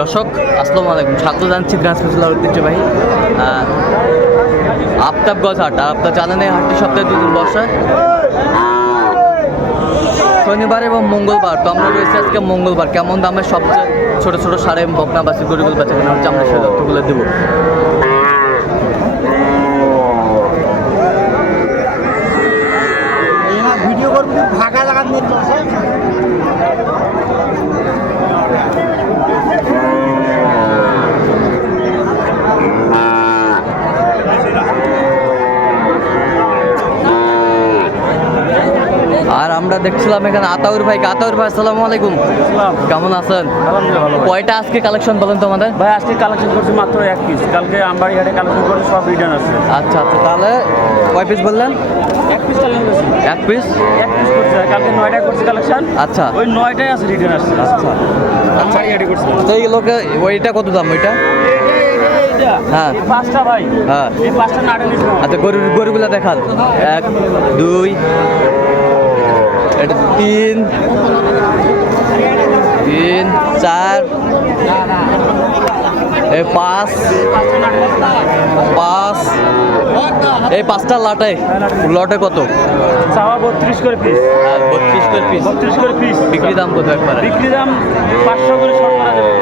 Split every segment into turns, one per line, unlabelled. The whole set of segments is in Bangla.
দর্শক, আসসালামু আলাইকুম। স্বাগত জানছি দিনাজপুর ঐতিহ্যবাহী আফতাবগঞ্জ হাট। আর আপনার জানেন হাটটি সপ্তাহে দুদিন বসে শনিবার এবং মঙ্গলবার। তো আমরা রয়েছি আজকে মঙ্গলবার। কেমন দামে সবচেয়ে ছোট ছোট সারে বকনা বাসি গরিগুলো বেচা কেনা হচ্ছে, আমরা সেই তথ্যগুলো দেবো।
ভিডিও করবি ফাঁকা লাগান
আর আমরা দেখছিলাম এখানে আতাউর ভাই আতাউর ভাই আসসালামু আলাইকুম। কেমন আছেন? কয়টা আজকে কালেকশন বলেন তো আমাদের?
ভাই আজকে কালেকশন করছি মাত্র এক পিস কালকে আমবাড়ি হাটে কালেকশন করছি সব রিটার্ন আছে।
আচ্ছা আচ্ছা তাহলে কয় পিস বললেন?
এক পিস কালেকশন
এক পিস
এক পিস করছি কালকে নয়টায় করছি কালেকশন
আচ্ছা।
ওই নয়টায় আছে রিটার্ন আসছে।
আচ্ছা।
আমবাড়ি হাটে করছি।
তো এই লোকে ওইটা কত দাম ওইটা? হ্যাঁ।
পাঁচটা ভাই।
হ্যাঁ।
এই পাঁচটা
আচ্ছা গরু গরুগুলো দেখান। এক দুই এটা তিন তিন চার পাঁচ পাঁচ এই পাঁচটা লাটে লটে কত?
চাওয়া বত্রিশ করে পিস
বত্রিশ করে পিস
বত্রিশ করে পিস
বিক্রি দাম কত একবারে।
বিক্রি দাম পাঁচশো করে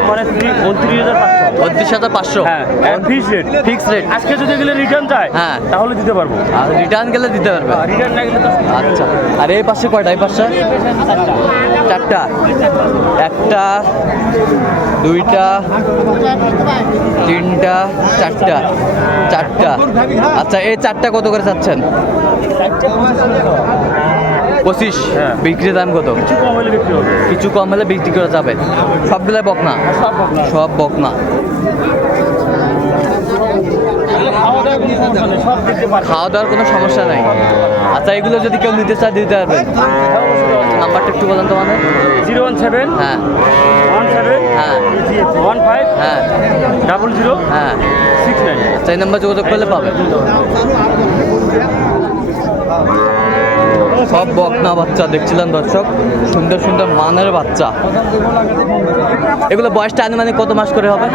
মানে উনত্রিশ হাজার পাঁচশো।
বত্রিশ হাজার পাঁচশো?
হ্যাঁ ফিক্স রেট
ফিক্স রেট
আজকে যদি গেলে রিটার্ন যায়
হ্যাঁ।
তাহলে দিতে পারব।
আর রিটার্ন গেলে দিতে পারবে?
রিটার্ন না গেলে তো
আচ্ছা। আর এই পাশে কয়টা? এই পাশে? চারটা। একটা দুইটা তিনটা চারটা চারটা। আচ্ছা এই চারটা কত করে চাচ্ছেন? পঁচিশ।
বিক্রির
বিক্রি দাম কত?
কিছু কম হলে বিক্রি হবে।
কিছু কম হলে বিক্রি করা যাবে। সবগুলাই বকনা।
সব বকনা।
সব বকনা
খাওয়া পারবে।
দাওয়ার কোনো সমস্যা নাই। আচ্ছা এগুলো যদি কেউ নিতে চায় দিতে পারবেন নাম্বারটা একটু বলেন তোমাদের
জিরো ওয়ান সেভেন
হ্যাঁ।
ওয়ান সেভেন
হ্যাঁ।
ওয়ান ফাইভ
হ্যাঁ।
ডাবল জিরো
হ্যাঁ।
Six nine.
সেই নাম্বার যোগাযোগ করলে পাবে। সব বকনা বাচ্চা দেখছিলেন দর্শক। সুন্দর সুন্দর মানের বাচ্চা। এগুলো বয়সটা আনুমানিক কত মাস করে হবে?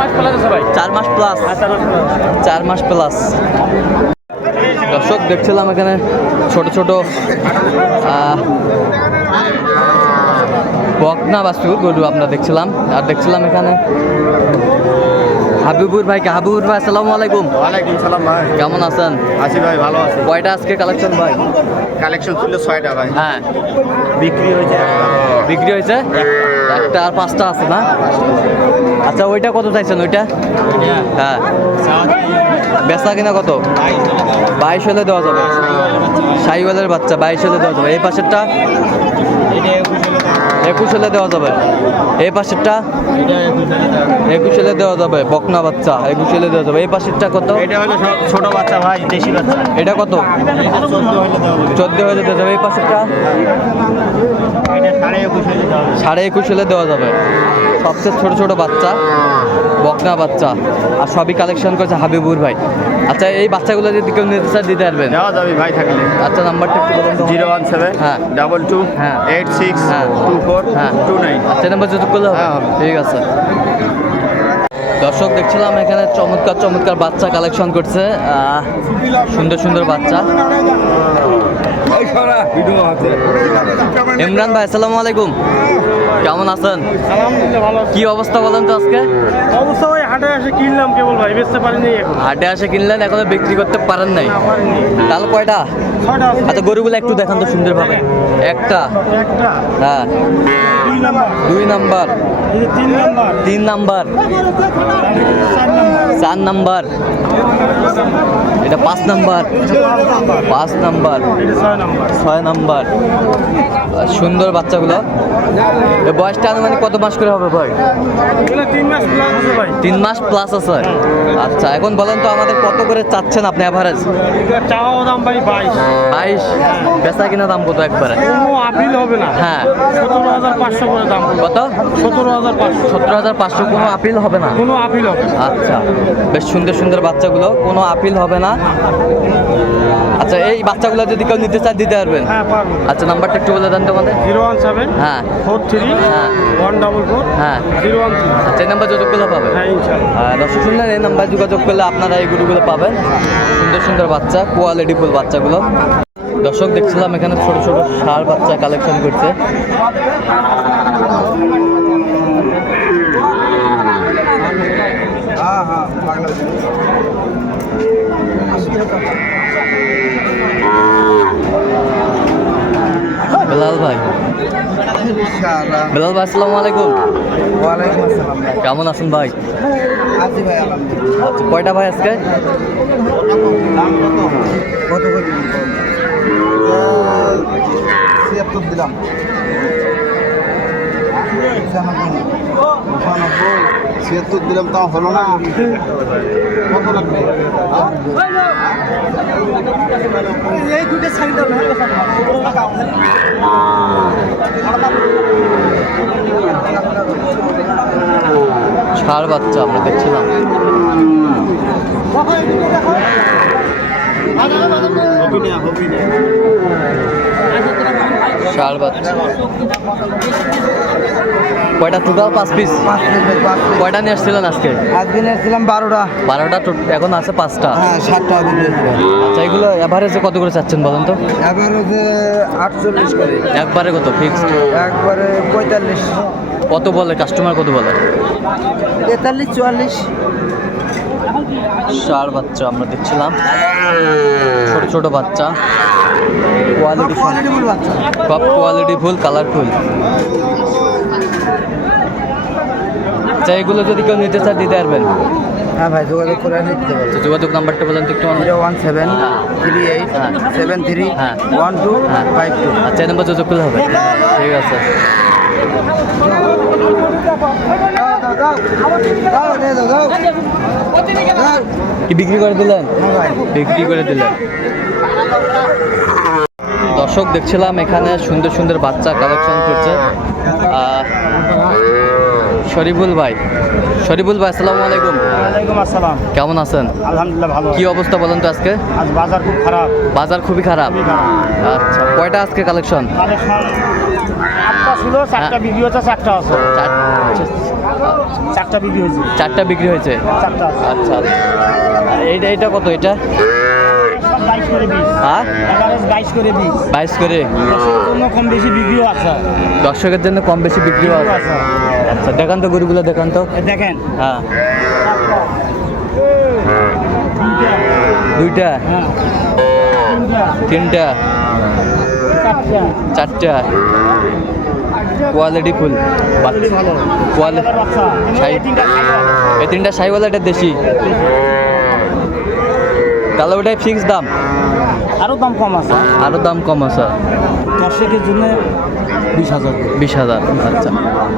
ভাই
চার মাস প্লাস। চার মাস প্লাস দর্শক দেখছিলাম এখানে ছোট ছোট বকনা বাসু গরু আমরা দেখছিলাম। আর দেখছিলাম এখানে হাবিবুর ভাইকে। হাবিবুর ভাই আসসালামু আলাইকুম।
ওয়ালাইকুম সালাম ভাই।
কেমন আছেন?
আছি ভাই ভালো আছি।
কয়টা আজকে কালেকশন ভাই?
কালেকশন ছিল ছয়টা ভাই
হ্যাঁ।
বিক্রি হয়েছে।
বিক্রি হয়েছে? একটা আর পাঁচটা আছে না? আচ্ছা ওইটা কত চাইছেন ওইটা? হ্যাঁ। বেচা কিনা কত? বাইশ হলে দেওয়া যাবে। সাইওয়ালের বাচ্চা বাইশ হলে দেওয়া যাবে। এই পাশেরটা? একুশ হলে দেওয়া যাবে। এই পাশেরটা একুশ হলে দেওয়া যাবে বকনা বাচ্চা একুশ হলে দেওয়া যাবে। এই পাশেরটা কত?
এটা হলো ছোট বাচ্চা ভাই দেশি বাচ্চা।
এটা কত?
চোদ্দ হলে দেওয়া
যাবে। এই পাশেরটা?
সাড়ে একুশ হলে দেওয়া
সাড়ে একুশ হলে দেওয়া যাবে। সবচেয়ে ছোট ছোট বাচ্চা বকনা বাচ্চা। আর সবই কালেকশন করেছে হাবিবুর ভাই। আচ্ছা এই বাচ্চাগুলো যদি কেউ নিতে দিতে পারবেন
দেওয়া যাবে ভাই থাকলে
আচ্ছা নাম্বারটা একটু বলুন
জিরো ওয়ান সেভেন
হ্যাঁ।
ডাবল টু
হ্যাঁ।
এইট সিক্স
হ্যাঁ।
টু ফোর
হ্যাঁ
টু নাইন
আচ্ছা নাম্বার যদি করলে
হ্যাঁ, হবে।
ঠিক আছে দর্শক দেখছিলাম এখানে চমৎকার চমৎকার বাচ্চা কালেকশন করছে। আহ, সুন্দর সুন্দর বাচ্চা। ইমরান ভাই আসসালামু আলাইকুম। কেমন আছেন?
আলহামদুলিল্লাহ ভালো আছি।
কি অবস্থা বলেন তো আজকে?
অবস্থা ওই হাটে এসে কিনলাম কেবল ভাই বেচতে পারিনি
হাটে আসে কিনলেন এখনও বিক্রি করতে পারেন নাই? তাহলে কয়টা? আচ্ছা গরুগুলো একটু দেখান তো সুন্দরভাবে। একটা।
একটা।
হ্যাঁ।
দুই নাম্বার। তিন নাম্বার। চার নাম্বার।
এটা পাঁচ নাম্বার।
পাঁচ নাম্বার। ছয় নাম্বার।
সুন্দর বাচ্চাগুলো। বয়সটা আনুমানিক কত মাস করে হবে ভাই?
তিন মাস প্লাস আছে
তিন মাস প্লাস আছে। আচ্ছা এখন বলেন তো আমাদের কত করে চাচ্ছেন আপনি অ্যাভারেজ
চাওয়া দাম ভাই বাইশ।
বাইশ? বেচা কিনা দাম কত একবারে?
আপিল হবে না।
হ্যাঁ।
সতেরো হাজার পাঁচশো করে দাম
কত?
সতেরো হাজার পাঁচশো।
সতেরো হাজার পাঁচশো কোনো আপিল হবে না?
কোনো আপিল হবে
আচ্ছা বেশ সুন্দর সুন্দর বাচ্চাগুলো কোনো আপিল হবে না? আচ্ছা এই বাচ্চাগুলো যদি কেউ নিতে চায় দিতে পারবেন?
হ্যাঁ
আচ্ছা নাম্বারটা একটু বলে দেন তো আমাদের।
জিরো ওয়ান সেভেন
হ্যাঁ।
ফোর থ্রি
হ্যাঁ।
ওয়ান ডাবল ফোর
হ্যাঁ।
Zero one three.
আচ্ছা এই নাম্বার যোগাযোগ করলে পাবেন?
হ্যাঁ ইনশাল্লাহ
দর্শক শুনলেন এই নাম্বার যোগাযোগ করলে আপনারা এই গরুগুলো পাবেন। সুন্দর সুন্দর বাচ্চা কোয়ালিটি ফুল বাচ্চাগুলো। দর্শক দেখছিলাম এখানে ছোট ছোট ষাঁড় বাচ্চা কালেকশন করছে। বেলাল ভাই। বেলাল ভাই আসসালামু আলাইকুম। কেমন আছেন ভাই?
ভাই
আচ্ছা কয়টা ভাই আজকে?
দিলাম। ছিয়াত্তর দিলাম তাও হলো না। কত লাগবে? এই দুটো সাইড
ষাঁড় বাচ্চা আমরা দেখছিলাম। বাচ্চা। কয়টা? টোটাল পাঁচ পিস কয়টা নিয়ে আসছিলেন আজকে?
একদিন এসেছিলাম বারোটা।
বারোটা এখন আছে পাঁচটা।
হ্যাঁ বিক্রি
আচ্ছা এগুলো এভারেজে কত করে চাচ্ছেন বলেন তো?
হচ্ছে আটচল্লিশ করে।
একবারে কত ফিক্সড
একবারে পঁয়তাল্লিশ।
কত বলে? কাস্টমার কত বলে?
তেতাল্লিশ চুয়াল্লিশ।
ষাঁড় বাচ্চা আমরা দেখছিলাম। ছোট ছোট বাচ্চা। কোয়ালিটি
কোয়ালিটি ফুল
সব কোয়ালিটি ফুল কালারফুল আচ্ছা এগুলো যদি কেউ নিতে চায় দিতে পারবেন।
হ্যাঁ ভাই যোগাযোগ করে নিতে পারবে
তো যোগাযোগ নাম্বারটা বলেন তো একটু।
Zero one seven three eight
হ্যাঁ।
সেভেন থ্রি
হ্যাঁ।
ওয়ান টু
হ্যাঁ।
Five two.
আচ্ছা এই নাম্বার যোগাযোগ করলে হবে। ঠিক আছে। কি বিক্রি করে দিলেন? বিক্রি করে দিলেন। দর্শক দেখছিলাম এখানে সুন্দর সুন্দর বাচ্চা কালেকশন করছে। শরীফুল ভাই। শরীফুল ভাই আসসালামু আলাইকুম।
ওয়ালাইকুম আসসালাম।
কেমন আছেন?
আলহামদুলিল্লাহ ভালো
কি অবস্থা বলেন তো আজকে?
আজ বাজার খুব খারাপ।
বাজার খুবই খারাপ। আচ্ছা কয়টা আজকে কালেকশন
কালেকশন আটটা ছিল চারটা বিক্রি হচ্ছে চারটা আছে। চারটা বিক্রি হয়েছে।
চারটা বিক্রি হয়েছে?
চারটা
আচ্ছা এইটা এইটা কত এটা?
বাইশ করে
হ্যাঁ? দর্শকের জন্য কম বেশি বিক্রি
বিক্রিও আছে?
আচ্ছা দেখান তো গরুগুলো দেখান তো।
দেখেন।
হ্যাঁ। দুইটা? তিনটা?
চারটা।
Quality full.
কোয়ালিটি এই তিনটা খাইয়া।
এই তিনটা সাইওয়ালা এটা দেশি। তাহলে ওটাই ফিক্স দাম?
আরও দাম কম আছে।
আরও দাম কম আছে।
দর্শকের জন্য বিশ হাজার।
বিশ হাজার আচ্ছা।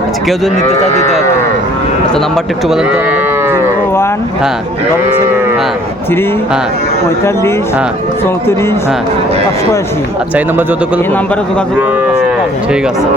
আচ্ছা কেউ যদি নিতে চায় দিতে পারবে আচ্ছা নাম্বারটা একটু বলেন তো
জিরো ওয়ান
হ্যাঁ।
ডবল সেভেন
হ্যাঁ।
থ্রি
হ্যাঁ।
পঁয়তাল্লিশ
হ্যাঁ।
চৌত্রিশ
হ্যাঁ।
পাঁচশো আশি।
আচ্ছা এই নাম্বার যত করলে
এই নাম্বারে যোগাযোগ।
ঠিক আছে।